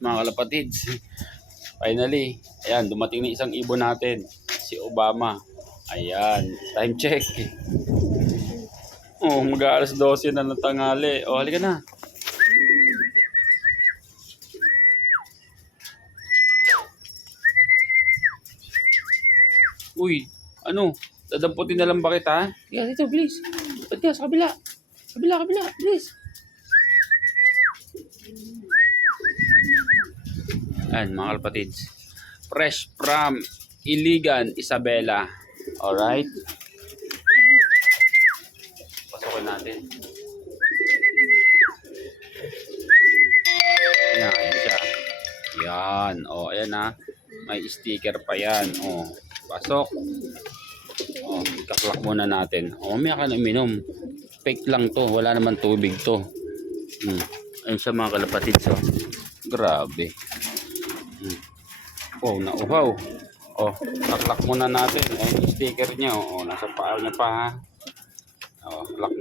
mga kalapatids. Finally, ayan, dumating na isang ibon natin, si Obama. Ayan, time check. Oh, mag-aalas 12 na ng tanghali. Oh, halika na. Uy, ano? Dadamputin na lang ba kita? Sige, dito, bilis. Ba't ka? Sa kabila. Kabila, bilis. Ayan, mga kalapatids. Fresh from Iligan, Isabela. Alright? Pasukin natin. Ayan siya. Yan. O, ayan ha. May sticker pa yan. O, pasok. O, kaklak muna natin. O, mamaya ka na uminom. Fake lang to. Wala naman tubig to. Ayun siya mga kalapatids. O. Grabe. Oh, nauhaw. Oh, kaklak muna natin. Ayun yung sticker niya. O, nasa paa niya pa ha. O, klak mo.